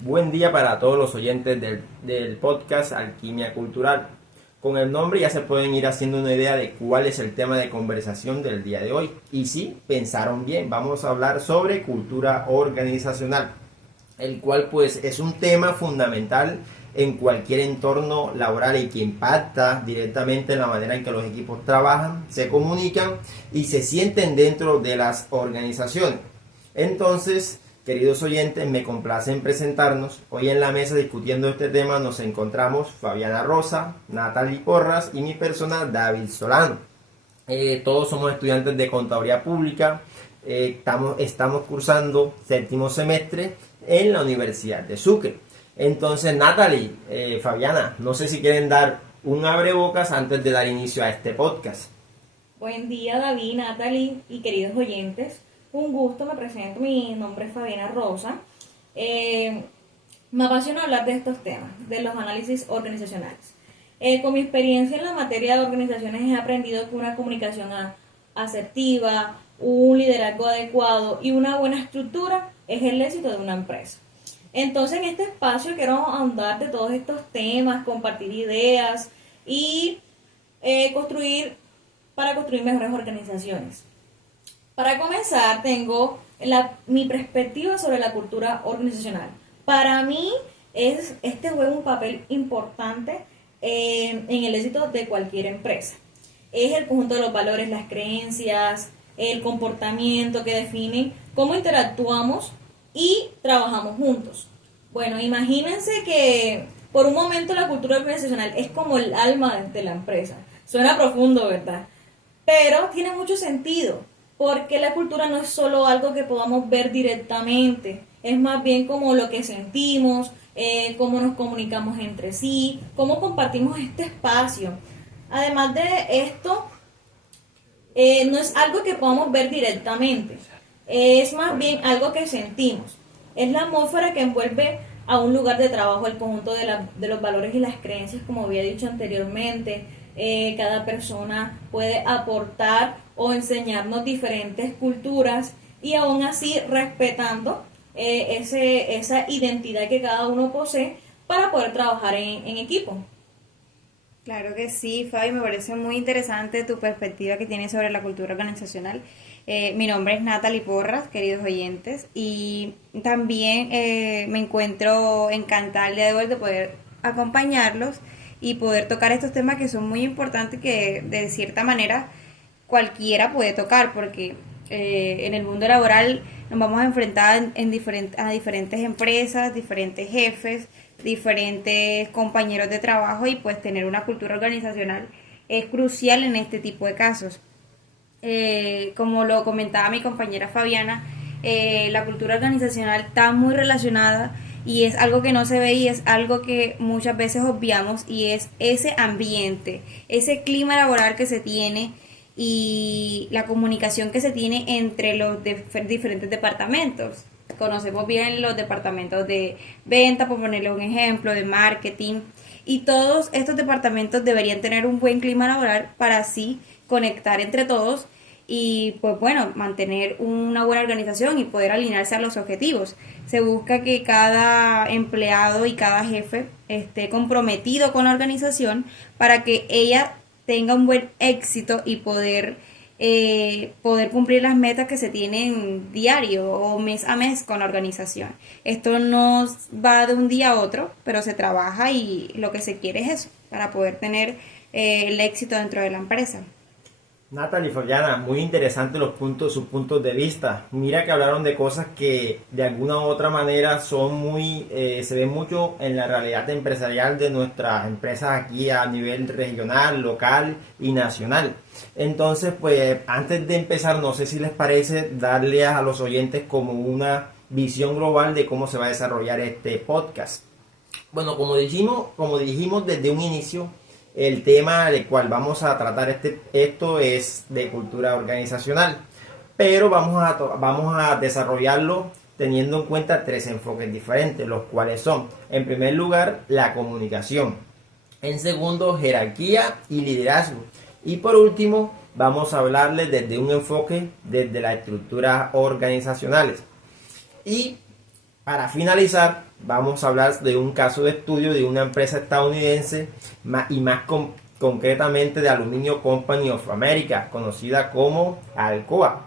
Buen día para todos los oyentes del podcast Alquimia Cultural. Con el nombre ya se pueden ir haciendo una idea de cuál es el tema de conversación del día de hoy. Y sí, pensaron bien, vamos a hablar sobre cultura organizacional, el cual pues es un tema fundamental en cualquier entorno laboral y que impacta directamente en la manera en que los equipos trabajan, se comunican y se sienten dentro de las organizaciones. Entonces, queridos oyentes, me complace en presentarnos. Hoy en la mesa discutiendo este tema nos encontramos Fabiana Rosa, Natalie Porras y mi persona David Solano. Todos somos estudiantes de Contaduría Pública. Estamos cursando séptimo semestre en la Universidad de Sucre. Entonces, Natalie, Fabiana, no sé si quieren dar un abrebocas antes de dar inicio a este podcast. Buen día, David, Natalie y queridos oyentes. Un gusto, me presento, mi nombre es Fabiana Rosa. Me apasiona hablar de estos temas, de los análisis organizacionales. Con mi experiencia en la materia de organizaciones he aprendido que una comunicación asertiva, un liderazgo adecuado y una buena estructura es el éxito de una empresa. Entonces, en este espacio quiero ahondar de todos estos temas, compartir ideas y construir mejores organizaciones. Para comenzar, tengo mi perspectiva sobre la cultura organizacional. Para mí, este juega un papel importante en el éxito de cualquier empresa. Es el conjunto de los valores, las creencias, el comportamiento que definen cómo interactuamos y trabajamos juntos. Bueno, imagínense que por un momento la cultura organizacional es como el alma de la empresa. Suena profundo, ¿verdad? Pero tiene mucho sentido, porque la cultura no es solo algo que podamos ver directamente, es más bien como lo que sentimos, cómo nos comunicamos entre sí, cómo compartimos este espacio. Además de esto, no es algo que podamos ver directamente, es más bien algo que sentimos. Es la atmósfera que envuelve a un lugar de trabajo, el conjunto de los valores y las creencias, como había dicho anteriormente. Cada persona puede aportar o enseñarnos diferentes culturas y aún así respetando esa identidad que cada uno posee para poder trabajar en equipo. Claro que sí, Fabi, me parece muy interesante tu perspectiva que tienes sobre la cultura organizacional. Mi nombre es Natalie Porras, queridos oyentes, y también me encuentro encantada el día de hoy de poder acompañarlos y poder tocar estos temas que son muy importantes, que de cierta manera cualquiera puede tocar, porque en el mundo laboral nos vamos a enfrentar a diferentes empresas, diferentes jefes, diferentes compañeros de trabajo, y pues tener una cultura organizacional es crucial en este tipo de casos. Como lo comentaba mi compañera Fabiana, la cultura organizacional está muy relacionada y es algo que no se ve y es algo que muchas veces obviamos, y es ese ambiente, ese clima laboral que se tiene y la comunicación que se tiene entre los diferentes departamentos. Conocemos bien los departamentos de venta, por ponerle un ejemplo, de marketing, y todos estos departamentos deberían tener un buen clima laboral para así conectar entre todos y pues bueno, mantener una buena organización y poder alinearse a los objetivos. Se busca que cada empleado y cada jefe esté comprometido con la organización para que ella tenga un buen éxito y poder cumplir las metas que se tienen diario o mes a mes con la organización. Esto no va de un día a otro, pero se trabaja y lo que se quiere es eso, para poder tener el éxito dentro de la empresa. Natalie, Fabiana, muy interesantes sus puntos de vista. Mira que hablaron de cosas que de alguna u otra manera se ven mucho en la realidad empresarial de nuestras empresas aquí a nivel regional, local y nacional. Entonces, pues antes de empezar, no sé si les parece darle a los oyentes como una visión global de cómo se va a desarrollar este podcast. Bueno, como dijimos desde un inicio, el tema del cual vamos a tratar esto es de cultura organizacional, pero vamos a desarrollarlo teniendo en cuenta tres enfoques diferentes, los cuales son, en primer lugar, la comunicación, en segundo, jerarquía y liderazgo, y por último, vamos a hablarles desde un enfoque desde las estructuras organizacionales. Y Para finalizar, vamos a hablar de un caso de estudio de una empresa estadounidense y más concretamente de Aluminio Company of America, conocida como Alcoa,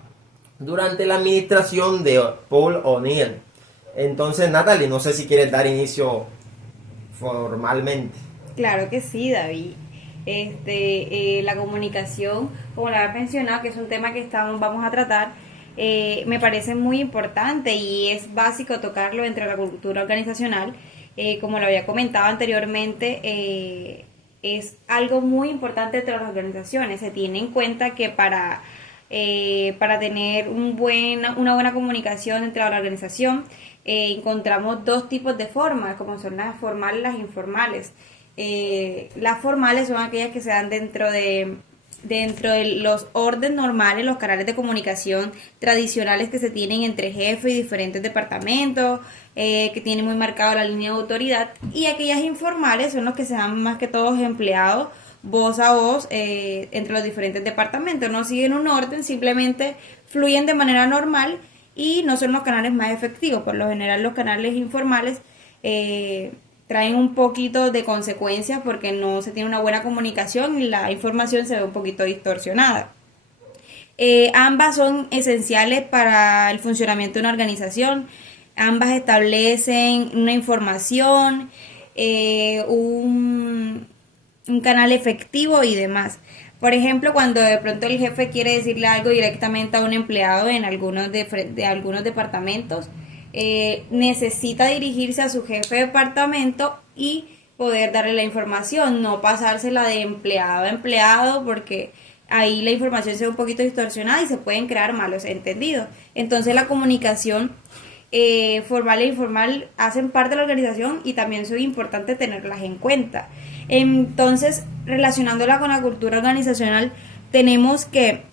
durante la administración de Paul O'Neill. Entonces, Natalie, no sé si quieres dar inicio formalmente. Claro que sí, David. La comunicación, como la había mencionado, que es un tema que vamos a tratar, me parece muy importante y es básico tocarlo dentro de la cultura organizacional. Como lo había comentado anteriormente, es algo muy importante dentro de las organizaciones. Se tiene en cuenta que para tener una buena comunicación entre la organización, encontramos dos tipos de formas, como son las formales y las informales. Las formales son aquellas que se dan dentro de los órdenes normales, los canales de comunicación tradicionales que se tienen entre jefes y diferentes departamentos, que tienen muy marcado la línea de autoridad, y aquellas informales son los que se dan más que todos empleados voz a voz entre los diferentes departamentos. No siguen un orden, simplemente fluyen de manera normal y no son los canales más efectivos. Por lo general los canales informales traen un poquito de consecuencias porque no se tiene una buena comunicación y la información se ve un poquito distorsionada. Ambas son esenciales para el funcionamiento de una organización. Ambas establecen una información, un canal efectivo y demás. Por ejemplo, cuando de pronto el jefe quiere decirle algo directamente a un empleado en algunos de algunos departamentos, necesita dirigirse a su jefe de departamento y poder darle la información, no pasársela de empleado a empleado, porque ahí la información se ve un poquito distorsionada y se pueden crear malos entendidos. Entonces la comunicación formal e informal hacen parte de la organización y también es importante tenerlas en cuenta. Entonces, relacionándola con la cultura organizacional, tenemos que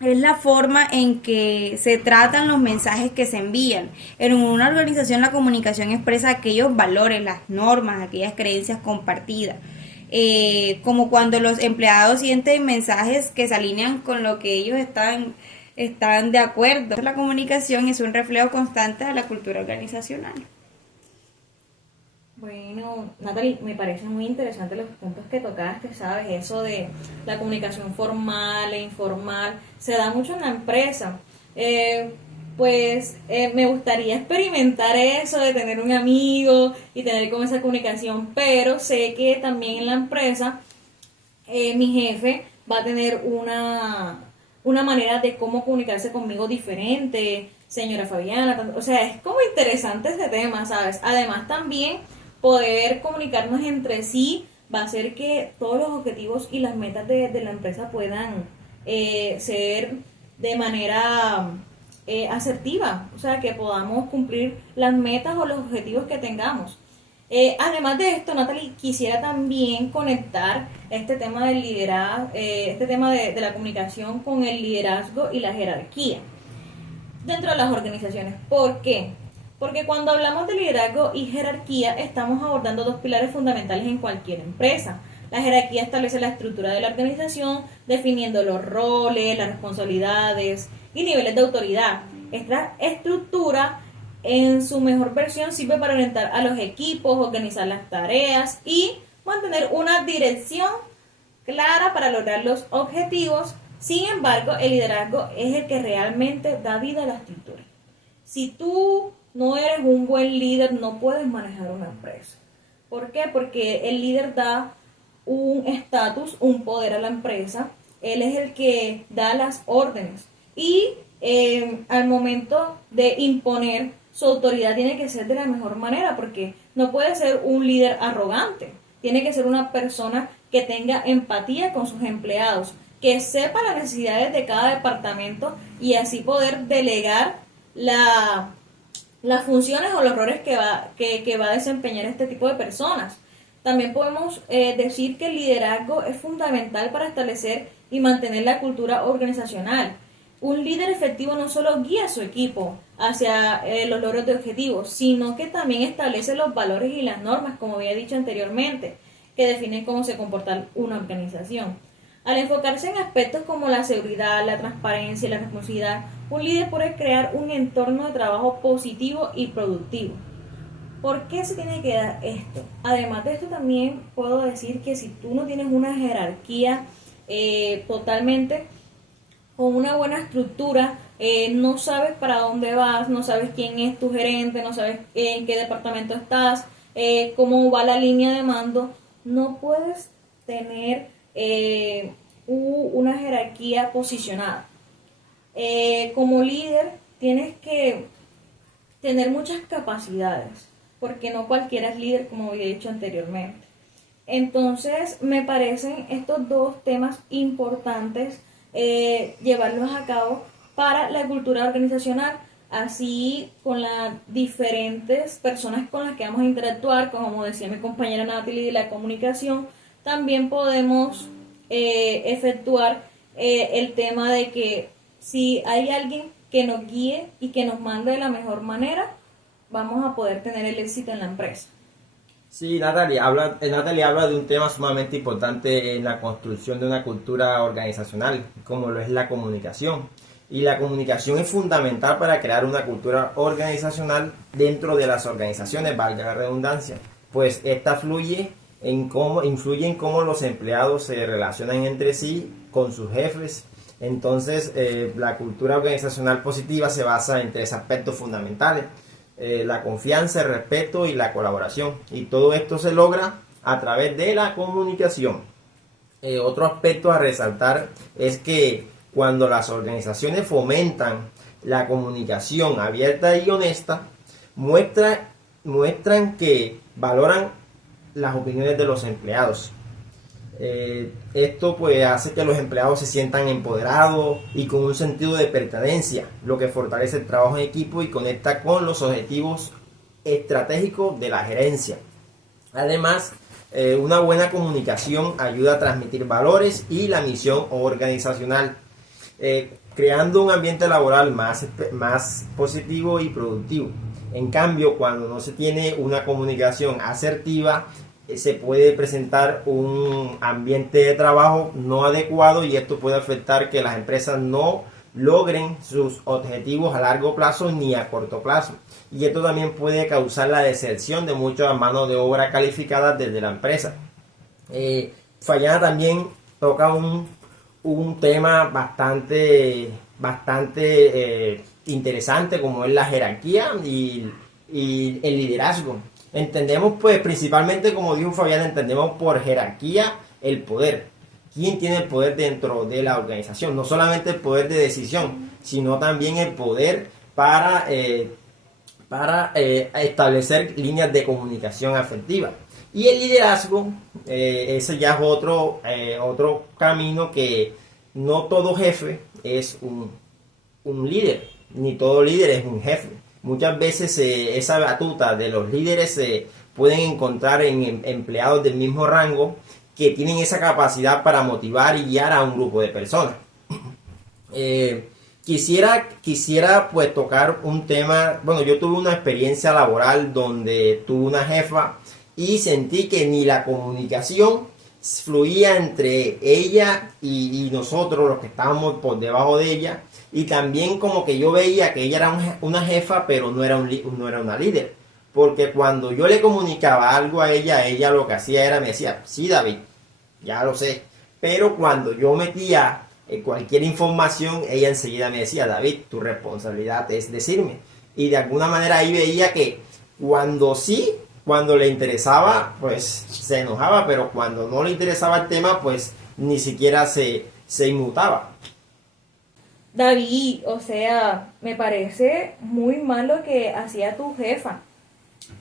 es la forma en que se tratan los mensajes que se envían. En una organización la comunicación expresa aquellos valores, las normas, aquellas creencias compartidas. Como cuando los empleados sienten mensajes que se alinean con lo que ellos están de acuerdo. La comunicación es un reflejo constante de la cultura organizacional. Bueno, Natalie, me parecen muy interesantes los puntos que tocaste, ¿sabes? Eso de la comunicación formal e informal se da mucho en la empresa. Me gustaría experimentar eso de tener un amigo y tener como esa comunicación, pero sé que también en la empresa mi jefe va a tener una manera de cómo comunicarse conmigo diferente, señora Fabiana. O sea, es como interesante este tema, ¿sabes? Además también poder comunicarnos entre sí va a hacer que todos los objetivos y las metas de la empresa puedan ser de manera asertiva, o sea, que podamos cumplir las metas o los objetivos que tengamos. Además de esto, Natalie, quisiera también conectar este tema del liderazgo, este tema de la comunicación con el liderazgo y la jerarquía dentro de las organizaciones. ¿Por qué? Porque cuando hablamos de liderazgo y jerarquía, estamos abordando dos pilares fundamentales en cualquier empresa. La jerarquía establece la estructura de la organización, definiendo los roles, las responsabilidades y niveles de autoridad. Esta estructura, en su mejor versión, sirve para orientar a los equipos, organizar las tareas y mantener una dirección clara para lograr los objetivos. Sin embargo, el liderazgo es el que realmente da vida a la estructura. Si tú no eres un buen líder, no puedes manejar una empresa. ¿Por qué? Porque el líder da un estatus, un poder a la empresa. Él es el que da las órdenes. Y al momento de imponer su autoridad tiene que ser de la mejor manera, porque no puede ser un líder arrogante. Tiene que ser una persona que tenga empatía con sus empleados, que sepa las necesidades de cada departamento y así poder delegar las funciones o los roles que va a desempeñar este tipo de personas. También podemos decir que el liderazgo es fundamental para establecer y mantener la cultura organizacional. Un líder efectivo no solo guía a su equipo hacia los logros de objetivos, sino que también establece los valores y las normas, como había dicho anteriormente, que definen cómo se comporta una organización. Al enfocarse en aspectos como la seguridad, la transparencia y la responsabilidad, un líder puede crear un entorno de trabajo positivo y productivo. ¿Por qué se tiene que dar esto? Además de esto, también puedo decir que si tú no tienes una jerarquía totalmente con una buena estructura, no sabes para dónde vas, no sabes quién es tu gerente, no sabes en qué departamento estás, cómo va la línea de mando, no puedes tener una jerarquía posicionada. Como líder tienes que tener muchas capacidades, porque no cualquiera es líder, como había dicho anteriormente. Entonces, me parecen estos dos temas importantes llevarlos a cabo para la cultura organizacional, así con las diferentes personas con las que vamos a interactuar, como decía mi compañera Natalie de la comunicación, también podemos efectuar el tema de que si hay alguien que nos guíe y que nos mande de la mejor manera, vamos a poder tener el éxito en la empresa. Sí, Natalie habla de un tema sumamente importante en la construcción de una cultura organizacional, como lo es la comunicación. Y la comunicación es fundamental para crear una cultura organizacional dentro de las organizaciones, valga la redundancia, pues esta influye en cómo los empleados se relacionan entre sí con sus jefes. Entonces, la cultura organizacional positiva se basa en tres aspectos fundamentales: la confianza, el respeto y la colaboración. Y todo esto se logra a través de la comunicación. Otro aspecto a resaltar es que cuando las organizaciones fomentan la comunicación abierta y honesta, muestran que valoran las opiniones de los empleados. Esto pues hace que los empleados se sientan empoderados y con un sentido de pertenencia, lo que fortalece el trabajo en equipo y conecta con los objetivos estratégicos de la gerencia. Además, una buena comunicación ayuda a transmitir valores y la misión organizacional, creando un ambiente laboral más positivo y productivo. En cambio, cuando no se tiene una comunicación asertiva, se puede presentar un ambiente de trabajo no adecuado, y esto puede afectar que las empresas no logren sus objetivos a largo plazo ni a corto plazo. Y esto también puede causar la deserción de muchas manos de obra calificadas desde la empresa. Fayana también toca un tema bastante interesante, como es la jerarquía y el liderazgo. Entendemos, pues, principalmente, como dijo Fabián, entendemos por jerarquía el poder. ¿Quién tiene el poder dentro de la organización? No solamente el poder de decisión, sino también el poder para establecer líneas de comunicación afectiva. Y el liderazgo, ese ya es otro camino, que no todo jefe es un líder, ni todo líder es un jefe. Muchas veces esa batuta de los líderes se pueden encontrar en empleados del mismo rango, que tienen esa capacidad para motivar y guiar a un grupo de personas. Quisiera pues tocar un tema. Bueno, yo tuve una experiencia laboral donde tuve una jefa y sentí que ni la comunicación fluía entre ella y nosotros, los que estábamos por debajo de ella. Y también como que yo veía que ella era una jefa, pero no era una líder. Porque cuando yo le comunicaba algo a ella lo que hacía era, me decía: sí, David, ya lo sé. Pero cuando yo metía cualquier información, ella enseguida me decía: David, tu responsabilidad es decirme. Y de alguna manera ahí veía que cuando le interesaba, pues se enojaba, pero cuando no le interesaba el tema, pues ni siquiera se inmutaba. David, o sea, me parece muy mal lo que hacía tu jefa.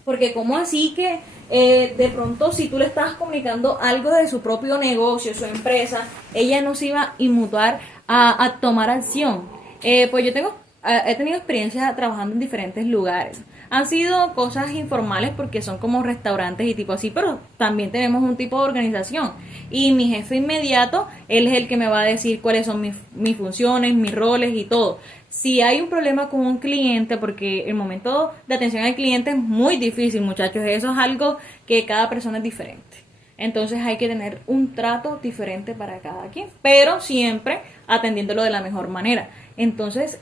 Porque ¿cómo así que de pronto, si tú le estabas comunicando algo de su propio negocio, su empresa, ella no se iba a inmutar a tomar acción? Pues he tenido experiencia trabajando en diferentes lugares. Han sido cosas informales porque son como restaurantes y tipo así, pero también tenemos un tipo de organización. Y mi jefe inmediato, él es el que me va a decir cuáles son mis funciones, mis roles y todo. Si hay un problema con un cliente, porque el momento de atención al cliente es muy difícil, muchachos, eso es algo que cada persona es diferente. Entonces hay que tener un trato diferente para cada quien, pero siempre atendiéndolo de la mejor manera. Entonces,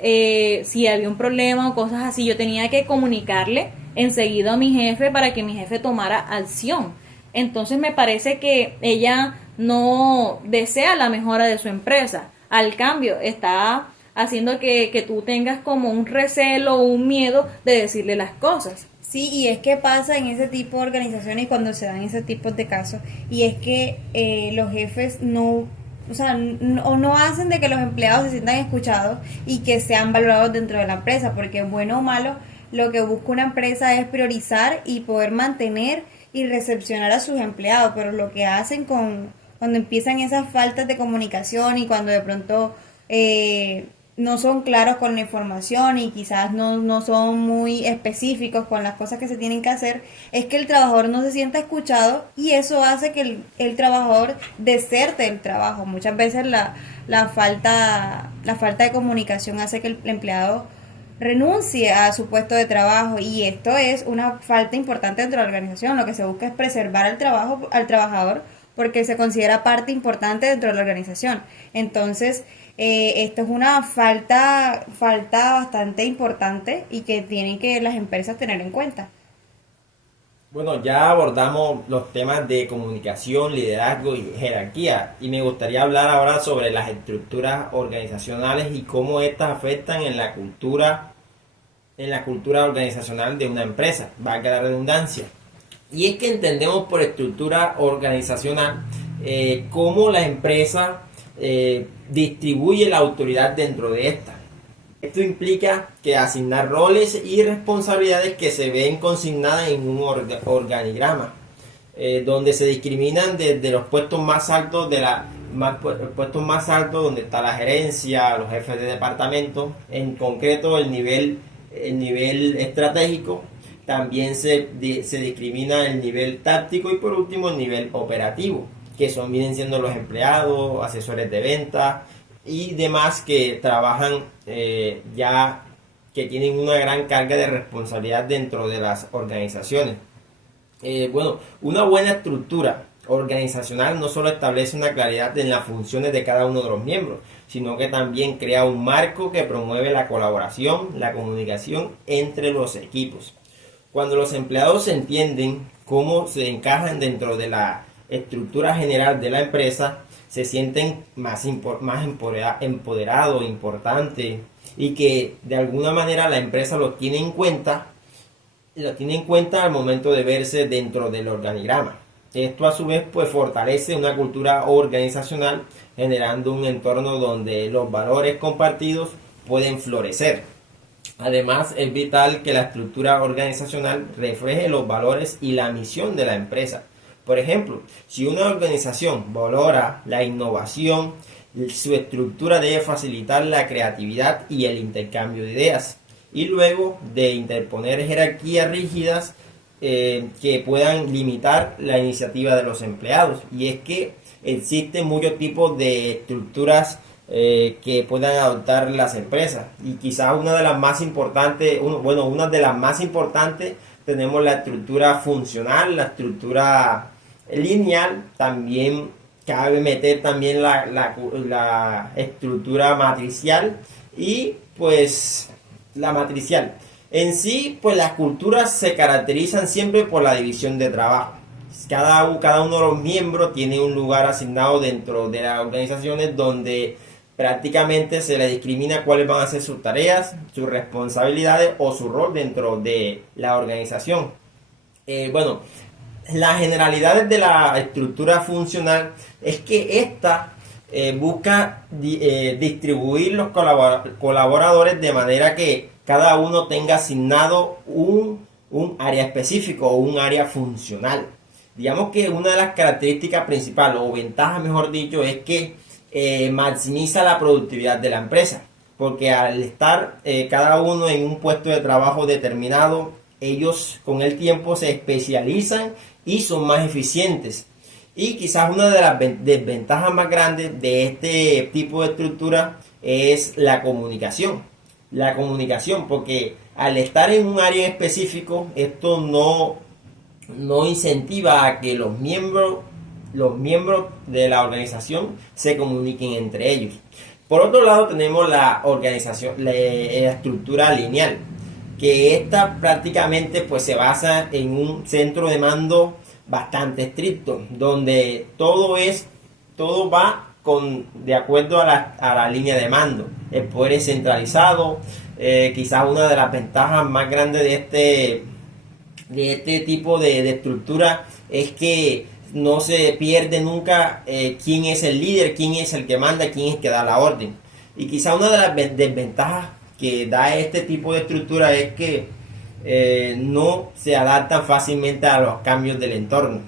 si había un problema o cosas así, yo tenía que comunicarle enseguida a mi jefe para que mi jefe tomara acción. Entonces me parece que ella no desea la mejora de su empresa. Al cambio, está haciendo que tú tengas como un recelo o un miedo de decirle las cosas. Sí, y es que pasa en ese tipo de organizaciones cuando se dan ese tipo de casos, y es que los jefes no, o sea, no hacen de que los empleados se sientan escuchados y que sean valorados dentro de la empresa, porque bueno o malo, lo que busca una empresa es priorizar y poder mantener y recepcionar a sus empleados, pero lo que hacen cuando empiezan esas faltas de comunicación y cuando de pronto no son claros con la información y quizás no son muy específicos con las cosas que se tienen que hacer, es que el trabajador no se sienta escuchado y eso hace que el trabajador deserte el trabajo. Muchas veces la falta de comunicación hace que el empleado renuncie a su puesto de trabajo, y esto es una falta importante dentro de la organización. Lo que se busca es preservar al trabajador porque se considera parte importante dentro de la organización. Entonces, esto es una falta bastante importante y que tienen que las empresas tener en cuenta. Bueno, ya abordamos los temas de comunicación, liderazgo y jerarquía, y me gustaría hablar ahora sobre las estructuras organizacionales y cómo estas afectan en la cultura organizacional de una empresa, valga la redundancia. Y es que entendemos por estructura organizacional cómo la empresa distribuye la autoridad dentro de esta. Esto implica que asignar roles y responsabilidades que se ven consignadas en un organigrama, donde se discriminan desde los puestos más altos puestos más altos, donde está la gerencia, los jefes de departamento, en concreto el nivel estratégico. También se discrimina el nivel táctico y por último el nivel operativo, que vienen siendo los empleados, asesores de venta y demás que trabajan ya que tienen una gran carga de responsabilidad dentro de las organizaciones. Bueno, una buena estructura organizacional no solo establece una claridad en las funciones de cada uno de los miembros, sino que también crea un marco que promueve la colaboración, la comunicación entre los equipos. Cuando los empleados entienden cómo se encajan dentro de la estructura general de la empresa, se sienten más empoderados, importantes, y que de alguna manera la empresa lo tiene en cuenta al momento de verse dentro del organigrama. Esto a su vez pues fortalece una cultura organizacional, generando un entorno donde los valores compartidos pueden florecer. Además, es vital que la estructura organizacional refleje los valores y la misión de la empresa. Por ejemplo, si una organización valora la innovación, su estructura debe facilitar la creatividad y el intercambio de ideas, y luego de interponer jerarquías rígidas que puedan limitar la iniciativa de los empleados. Y es que existen muchos tipos de estructuras que puedan adoptar las empresas, y quizás una de las más importantes, tenemos la estructura funcional, la estructura lineal. También cabe meter también la estructura matricial y pues la matricial. En sí, pues las culturas se caracterizan siempre por la división de trabajo. Cada uno de los miembros tiene un lugar asignado dentro de las organizaciones donde prácticamente se le discrimina cuáles van a ser sus tareas, sus responsabilidades o su rol dentro de la organización. Bueno, las generalidades de la estructura funcional es que esta busca distribuir los colaboradores de manera que cada uno tenga asignado un área específico o un área funcional. Digamos que una de las características principales o ventajas, mejor dicho, es que maximiza la productividad de la empresa, porque al estar cada uno en un puesto de trabajo determinado, ellos con el tiempo se especializan y son más eficientes. Y quizás una de las desventajas más grandes de este tipo de estructura es la comunicación. La comunicación, porque al estar en un área específico, esto no incentiva a que los miembros los miembros de la organización se comuniquen entre ellos. Por otro lado tenemos la organización, la estructura lineal, que esta prácticamente pues se basa en un centro de mando bastante estricto, donde todo va de acuerdo a la línea de mando. El poder es centralizado. Quizás una de las ventajas más grandes de este tipo de estructura es que no se pierde nunca quién es el líder, quién es el que manda, quién es el que da la orden. Y quizás una de las desventajas que da este tipo de estructura es que no se adaptan fácilmente a los cambios del entorno.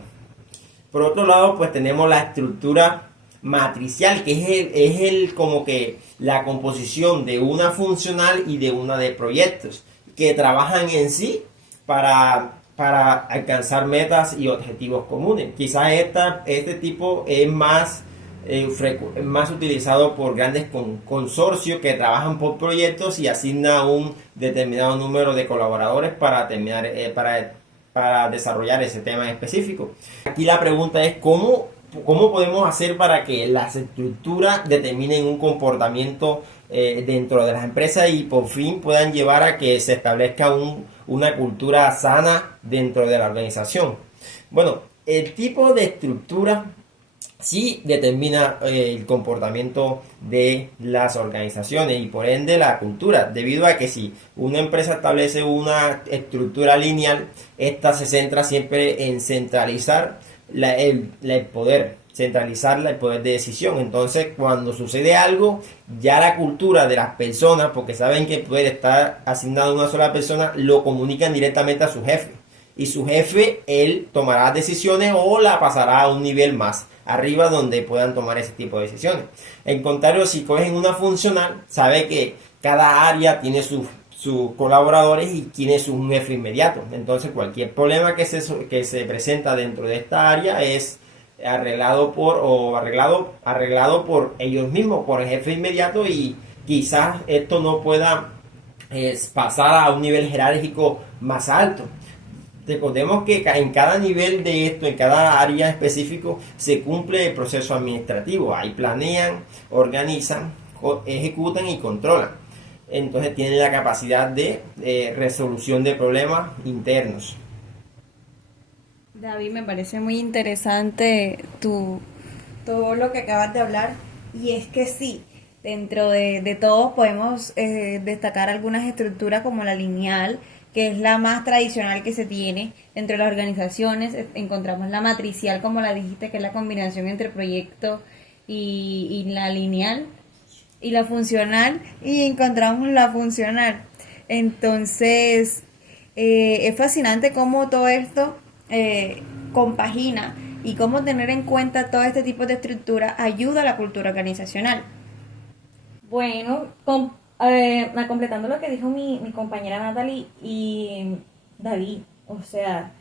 Por otro lado, pues tenemos la estructura matricial, que es como que la composición de una funcional y de una de proyectos, que trabajan en sí para alcanzar metas y objetivos comunes. Quizás este tipo es más utilizado por grandes consorcios que trabajan por proyectos y asignan un determinado número de colaboradores para desarrollar ese tema en específico. Aquí la pregunta es ¿cómo podemos hacer para que las estructuras determinen un comportamiento dentro de las empresas y por fin puedan llevar a que se establezca una cultura sana dentro de la organización? Bueno, el tipo de estructura sí determina el comportamiento de las organizaciones y por ende la cultura, debido a que si una empresa establece una estructura lineal, esta se centra siempre en centralizar el poder, el poder de decisión. Entonces, cuando sucede algo, ya la cultura de las personas, porque saben que el poder está asignado a una sola persona, lo comunican directamente a su jefe. Y su jefe, él tomará decisiones o la pasará a un nivel más arriba donde puedan tomar ese tipo de decisiones. En contrario, si cogen una funcional, sabe que cada área tiene sus colaboradores y tiene su jefe inmediato. Entonces, cualquier problema que se presenta dentro de esta área es arreglado por ellos mismos, por el jefe inmediato, y quizás esto no pueda pasar a un nivel jerárquico más alto. Recordemos que en cada nivel de esto, en cada área específico, se cumple el proceso administrativo. Ahí planean, organizan, ejecutan y controlan. Entonces tienen la capacidad de resolución de problemas internos. David, me parece muy interesante todo lo que acabas de hablar, y es que sí, dentro de todo podemos destacar algunas estructuras como la lineal, que es la más tradicional que se tiene entre las organizaciones. Encontramos la matricial, como la dijiste, que es la combinación entre proyecto y la lineal, y la funcional, y encontramos la funcional. Entonces, es fascinante cómo todo esto compagina, y cómo tener en cuenta todo este tipo de estructura ayuda a la cultura organizacional. Bueno, completando lo que dijo mi compañera Natalie y David, o sea,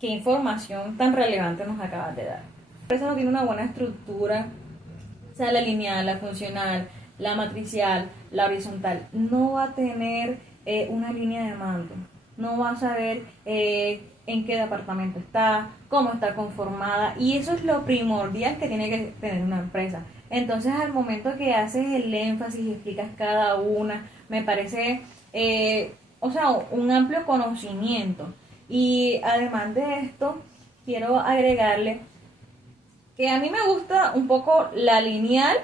qué información tan relevante nos acabas de dar. La empresa no tiene una buena estructura, o sea, la lineal, la funcional, la matricial, la horizontal, no va a tener una línea de mando, no va a saber en qué departamento está, cómo está conformada, y eso es lo primordial que tiene que tener una empresa. Entonces, al momento que haces el énfasis y explicas cada una, me parece, un amplio conocimiento. Y además de esto, quiero agregarle que a mí me gusta un poco la lineal,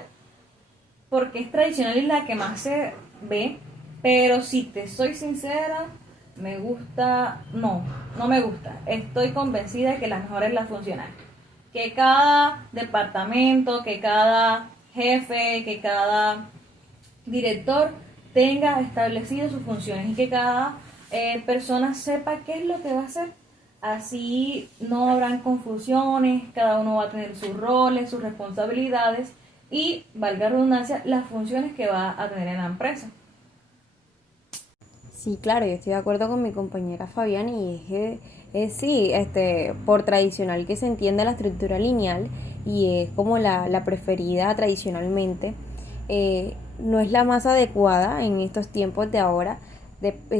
porque es tradicional y la que más se ve, pero si te soy sincera, no me gusta. Estoy convencida de que la mejor es la funcional. Que cada departamento, que cada jefe, que cada director tenga establecido sus funciones y que cada persona sepa qué es lo que va a hacer. Así no habrán confusiones, cada uno va a tener sus roles, sus responsabilidades y, valga la redundancia, las funciones que va a tener en la empresa. Sí, claro, yo estoy de acuerdo con mi compañera Fabián, y es que sí, por tradicional que se entiende la estructura lineal, y es como la preferida tradicionalmente, no es la más adecuada en estos tiempos de ahora,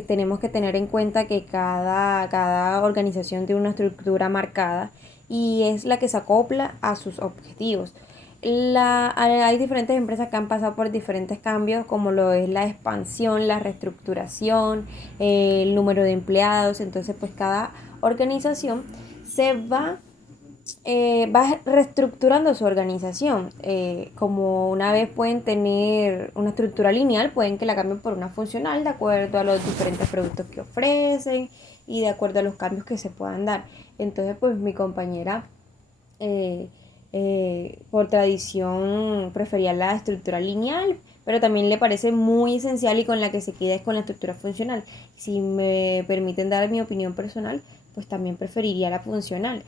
tenemos que tener en cuenta que cada organización tiene una estructura marcada y es la que se acopla a sus objetivos. Hay diferentes empresas que han pasado por diferentes cambios, como lo es la expansión, la reestructuración, el número de empleados. Entonces, pues cada organización se va reestructurando su organización. Como una vez pueden tener una estructura lineal, pueden que la cambien por una funcional de acuerdo a los diferentes productos que ofrecen y de acuerdo a los cambios que se puedan dar. Entonces, pues mi compañera por tradición prefería la estructura lineal, pero también le parece muy esencial y con la que se queda es con la estructura funcional. Si me permiten dar mi opinión personal, pues también preferiría la funcional.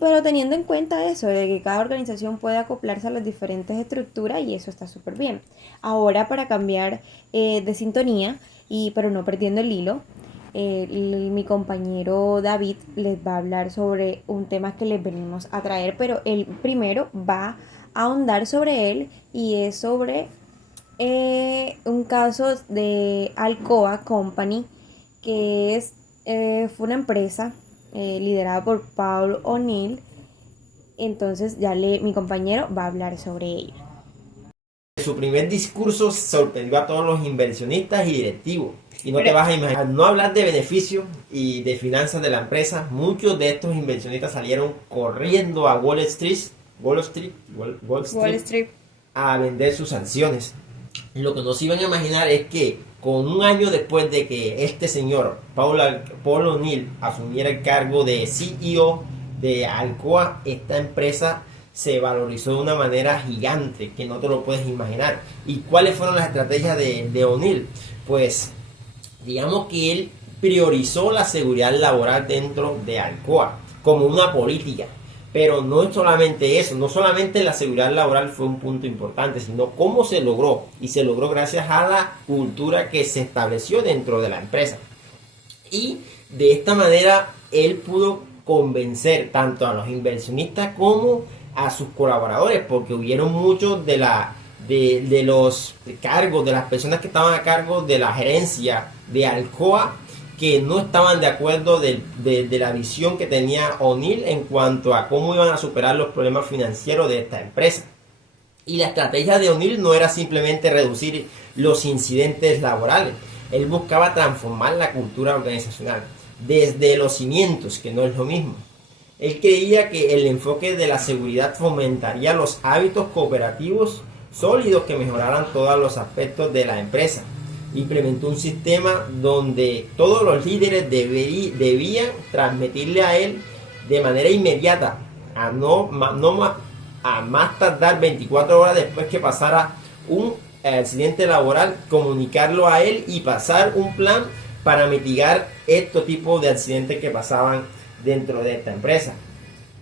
Pero teniendo en cuenta eso, de que cada organización puede acoplarse a las diferentes estructuras, y eso está súper bien. Ahora, para cambiar de sintonía, pero no perdiendo el hilo, mi compañero David les va a hablar sobre un tema que les venimos a traer, pero él primero va a ahondar sobre él, y es sobre un caso de Alcoa Company, que fue una empresa liderada por Paul O'Neill. Entonces mi compañero va a hablar sobre ello. Su primer discurso sorprendió a todos los inversionistas y directivos. Y no te vas a imaginar, al no hablar de beneficios y de finanzas de la empresa, muchos de estos inversionistas salieron corriendo a Wall Street a vender sus acciones. Lo que no se iban a imaginar es que con un año después de que este señor, Paul O'Neill, asumiera el cargo de CEO de Alcoa, esta empresa se valorizó de una manera gigante que no te lo puedes imaginar. ¿Y cuáles fueron las estrategias de O'Neill? Pues digamos que él priorizó la seguridad laboral dentro de Alcoa como una política. Pero no es solamente eso, no solamente la seguridad laboral fue un punto importante, sino cómo se logró. Y se logró gracias a la cultura que se estableció dentro de la empresa. Y de esta manera él pudo convencer tanto a los inversionistas como a sus colaboradores, porque hubieron muchos de los cargos, de las personas que estaban a cargo de la gerencia de Alcoa, que no estaban de acuerdo de la visión que tenía O'Neill en cuanto a cómo iban a superar los problemas financieros de esta empresa. Y la estrategia de O'Neill no era simplemente reducir los incidentes laborales. Él buscaba transformar la cultura organizacional desde los cimientos, que no es lo mismo. Él creía que el enfoque de la seguridad fomentaría los hábitos cooperativos sólidos que mejoraran todos los aspectos de la empresa. Implementó un sistema donde todos los líderes debían transmitirle a él de manera inmediata, a más tardar 24 horas después que pasara un accidente laboral, comunicarlo a él y pasar un plan para mitigar estos tipos de accidentes que pasaban dentro de esta empresa.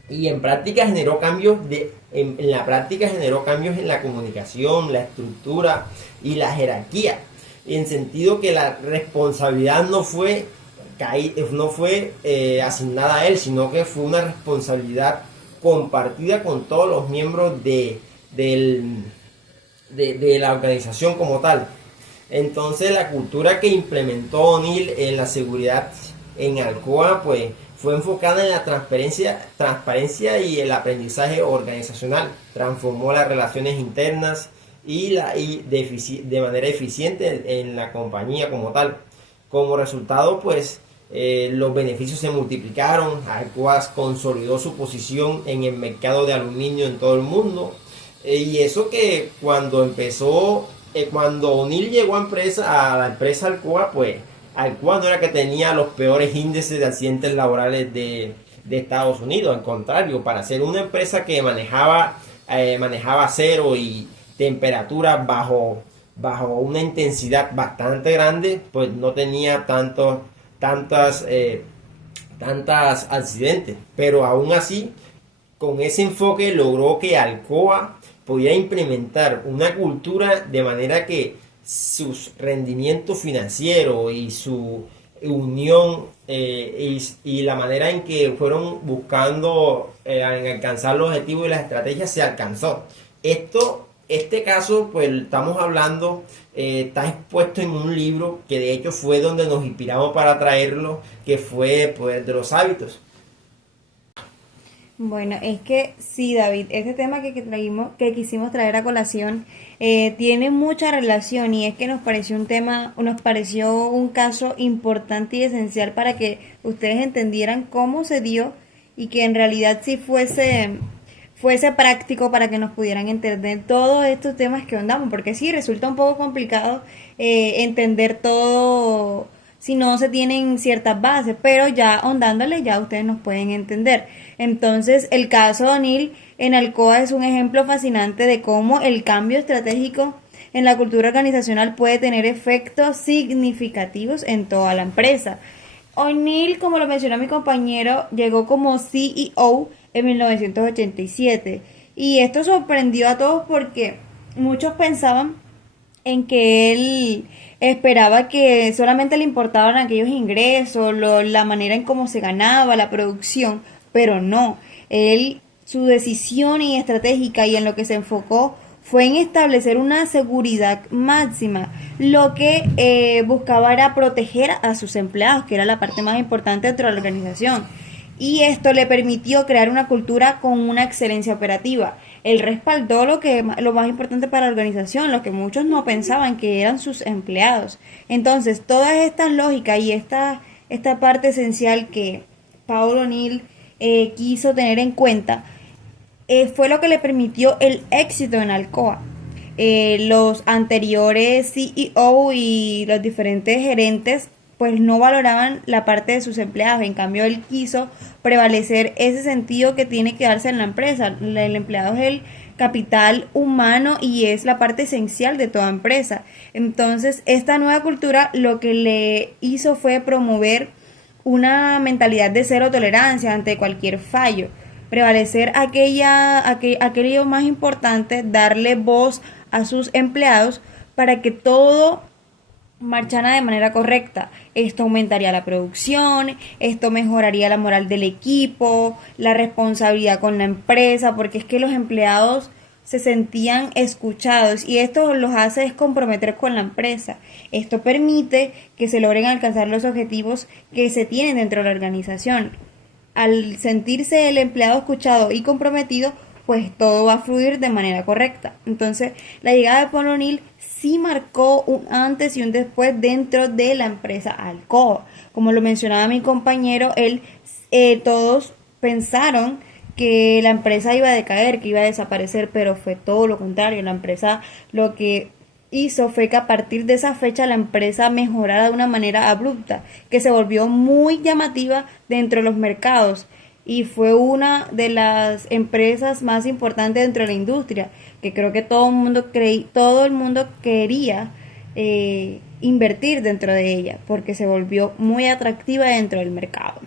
Y en práctica generó cambios en la comunicación, la estructura y la jerarquía, en sentido que la responsabilidad no fue asignada a él, sino que fue una responsabilidad compartida con todos los miembros de la organización como tal. Entonces la cultura que implementó O'Neill en la seguridad en Alcoa pues fue enfocada en la transparencia y el aprendizaje organizacional. Transformó las relaciones internas de manera eficiente en la compañía como tal. Como resultado, pues los beneficios se multiplicaron. Alcoa consolidó su posición en el mercado de aluminio en todo el mundo. Y eso que cuando O'Neill llegó a la empresa Alcoa, pues Alcoa no era que tenía los peores índices de accidentes laborales de Estados Unidos. Al contrario, para ser una empresa que manejaba acero y temperaturas bajo una intensidad bastante grande, pues no tenía tantos accidentes. Pero aún así, con ese enfoque logró que Alcoa podía implementar una cultura de manera que sus rendimientos financieros y su unión y la manera en que fueron buscando en alcanzar los objetivos y las estrategias se alcanzó. Esto Este caso, pues estamos hablando, está expuesto en un libro que de hecho fue donde nos inspiramos para traerlo, que fue El poder de los hábitos. Bueno, es que sí, David, este tema que quisimos traer a colación tiene mucha relación y es que nos pareció un caso importante y esencial para que ustedes entendieran cómo se dio y que en realidad sí fuese práctico para que nos pudieran entender todos estos temas que andamos, porque sí, resulta un poco complicado entender todo si no se tienen ciertas bases, pero ya ahondándole ya ustedes nos pueden entender. Entonces, el caso de O'Neill en Alcoa es un ejemplo fascinante de cómo el cambio estratégico en la cultura organizacional puede tener efectos significativos en toda la empresa. O'Neill, como lo mencionó mi compañero, llegó como CEO en 1987 y esto sorprendió a todos porque muchos pensaban en que él esperaba que solamente le importaban aquellos ingresos, la manera en cómo se ganaba, la producción, pero no. Su decisión y estratégica y en lo que se enfocó fue en establecer una seguridad máxima. Lo que buscaba era proteger a sus empleados, que era la parte más importante dentro de la organización. Y esto le permitió crear una cultura con una excelencia operativa. Él respaldó lo más importante para la organización, lo que muchos no pensaban que eran sus empleados. Entonces, todas estas lógicas y esta parte esencial que Paul O'Neill quiso tener en cuenta fue lo que le permitió el éxito en Alcoa. Los anteriores CEO y los diferentes gerentes pues no valoraban la parte de sus empleados, en cambio él quiso prevalecer ese sentido que tiene que darse en la empresa. El empleado es el capital humano y es la parte esencial de toda empresa. Entonces esta nueva cultura lo que le hizo fue promover una mentalidad de cero tolerancia ante cualquier fallo, prevalecer aquello más importante, darle voz a sus empleados para que todo marchara de manera correcta. Esto aumentaría la producción, esto mejoraría la moral del equipo, la responsabilidad con la empresa, porque es que los empleados se sentían escuchados y esto los hace es comprometer con la empresa. Esto permite que se logren alcanzar los objetivos que se tienen dentro de la organización. Al sentirse el empleado escuchado y comprometido, pues todo va a fluir de manera correcta. Entonces, la llegada de Paul O'Neill sí marcó un antes y un después dentro de la empresa Alcoa. Como lo mencionaba mi compañero, todos pensaron que la empresa iba a decaer, que iba a desaparecer, pero fue todo lo contrario. La empresa lo que hizo fue que a partir de esa fecha la empresa mejorara de una manera abrupta, que se volvió muy llamativa dentro de los mercados y fue una de las empresas más importantes dentro de la industria, que creo que todo el mundo quería invertir dentro de ella, porque se volvió muy atractiva dentro del mercado.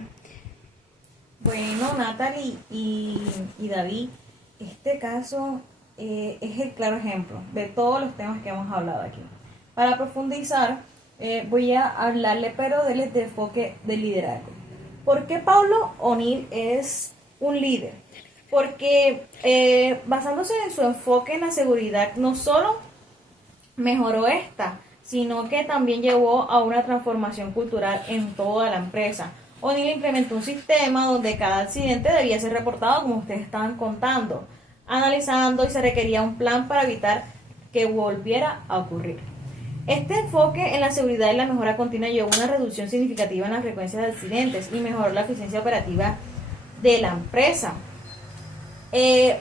Bueno, Natalie y David, este caso es el claro ejemplo de todos los temas que hemos hablado aquí. Para profundizar, voy a hablarle pero del enfoque del liderazgo. ¿Por qué Paulo O'Neill es un líder? Porque basándose en su enfoque en la seguridad, no solo mejoró esta, sino que también llevó a una transformación cultural en toda la empresa. O'Neill implementó un sistema donde cada accidente debía ser reportado, como ustedes estaban contando, analizando y se requería un plan para evitar que volviera a ocurrir. Este enfoque en la seguridad y la mejora continua llevó a una reducción significativa en la frecuencia de accidentes y mejoró la eficiencia operativa de la empresa.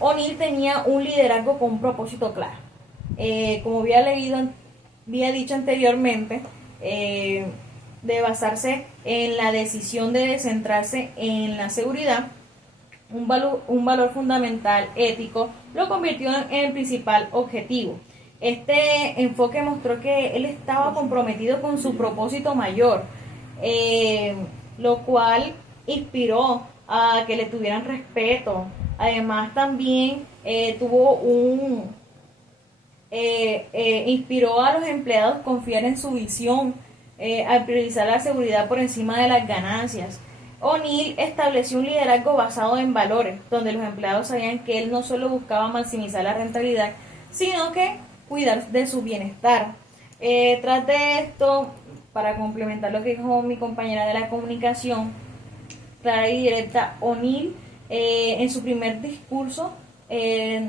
O'Neill tenía un liderazgo con un propósito claro. Como había dicho anteriormente, de basarse en la decisión de centrarse en la seguridad, un valor fundamental ético, lo convirtió en el principal objetivo. Este enfoque mostró que él estaba comprometido con su propósito mayor, lo cual inspiró a que le tuvieran respeto. Además también inspiró a los empleados a confiar en su visión, al priorizar la seguridad por encima de las ganancias. O'Neill estableció un liderazgo basado en valores, donde los empleados sabían que él no solo buscaba maximizar la rentabilidad, sino que cuidar de su bienestar. Tras de esto, para complementar lo que dijo mi compañera de la comunicación, clara y directa, O'Neill, en su primer discurso,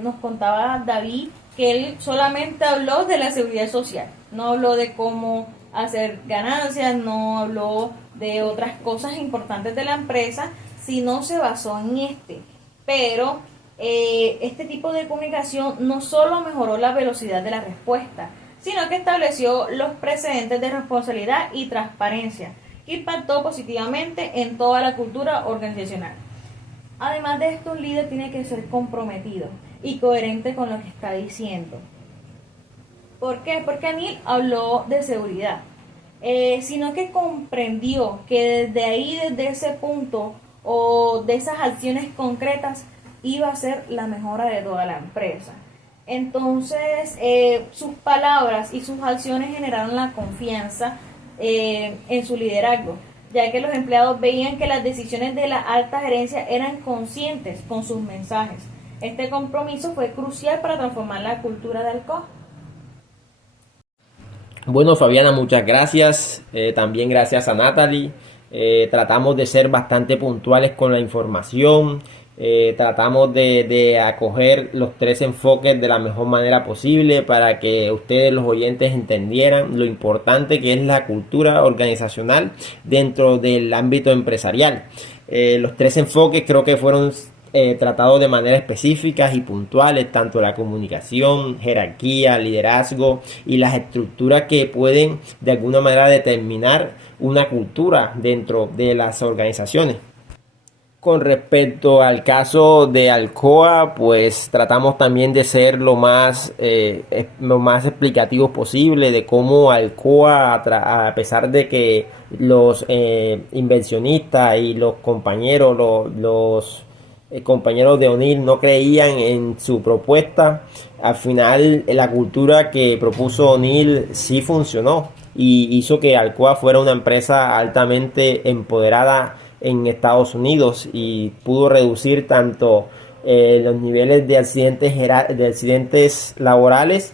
nos contaba David que él solamente habló de la seguridad social, no habló de cómo hacer ganancias, no habló de otras cosas importantes de la empresa, sino se basó en este. Pero este tipo de comunicación no solo mejoró la velocidad de la respuesta, sino que estableció los precedentes de responsabilidad y transparencia, que impactó positivamente en toda la cultura organizacional. Además de esto, un líder tiene que ser comprometido y coherente con lo que está diciendo. ¿Por qué? Porque O'Neill habló de seguridad, sino que comprendió que desde ahí, desde ese punto o de esas acciones concretas, iba a ser la mejora de toda la empresa. Entonces, sus palabras y sus acciones generaron la confianza en su liderazgo, ya que los empleados veían que las decisiones de la alta gerencia eran conscientes con sus mensajes. Este compromiso fue crucial para transformar la cultura de Alcoa. Bueno, Fabiana, muchas gracias. También gracias a Natalie. Tratamos de ser bastante puntuales con la información. Tratamos de acoger los 3 enfoques de la mejor manera posible para que ustedes, los oyentes, entendieran lo importante que es la cultura organizacional dentro del ámbito empresarial. Los 3 enfoques creo que fueron tratados de manera específicas y puntuales, tanto la comunicación, jerarquía, liderazgo y las estructuras que pueden de alguna manera determinar una cultura dentro de las organizaciones. Con respecto al caso de Alcoa, pues tratamos también de ser lo más explicativos posible de cómo Alcoa, a pesar de que los inversionistas y los compañeros, los compañeros de O'Neill no creían en su propuesta, al final la cultura que propuso O'Neill sí funcionó y hizo que Alcoa fuera una empresa altamente empoderada en Estados Unidos y pudo reducir tanto los niveles de accidentes laborales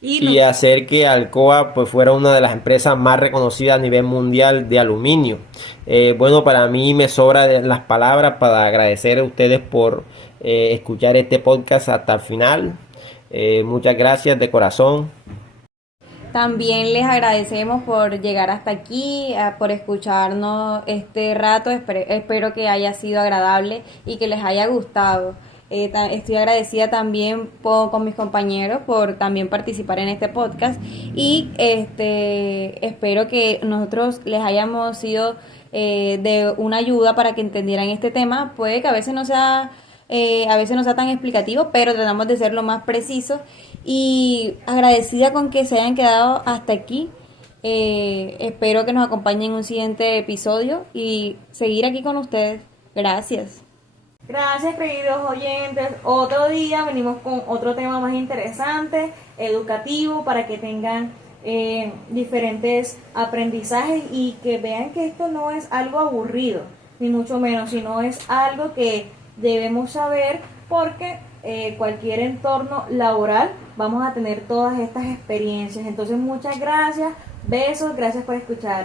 y hacer que Alcoa pues fuera una de las empresas más reconocidas a nivel mundial de aluminio. Bueno, para mí me sobran las palabras para agradecer a ustedes por escuchar este podcast hasta el final. Muchas gracias de corazón. También les agradecemos por llegar hasta aquí, por escucharnos este rato. Espero que haya sido agradable y que les haya gustado. Estoy agradecida también con mis compañeros por también participar en este podcast y espero que nosotros les hayamos sido de una ayuda para que entendieran este tema. Puede que a veces no sea tan explicativo, pero tratamos de ser lo más preciso y agradecida con que se hayan quedado hasta aquí. Espero que nos acompañen en un siguiente episodio y seguir aquí con ustedes. Gracias. Gracias, queridos oyentes. Otro día venimos con otro tema más interesante, educativo, para que tengan diferentes aprendizajes y que vean que esto no es algo aburrido, ni mucho menos, sino es algo que debemos saber porque cualquier entorno laboral vamos a tener todas estas experiencias. Entonces, muchas gracias, besos, gracias por escuchar.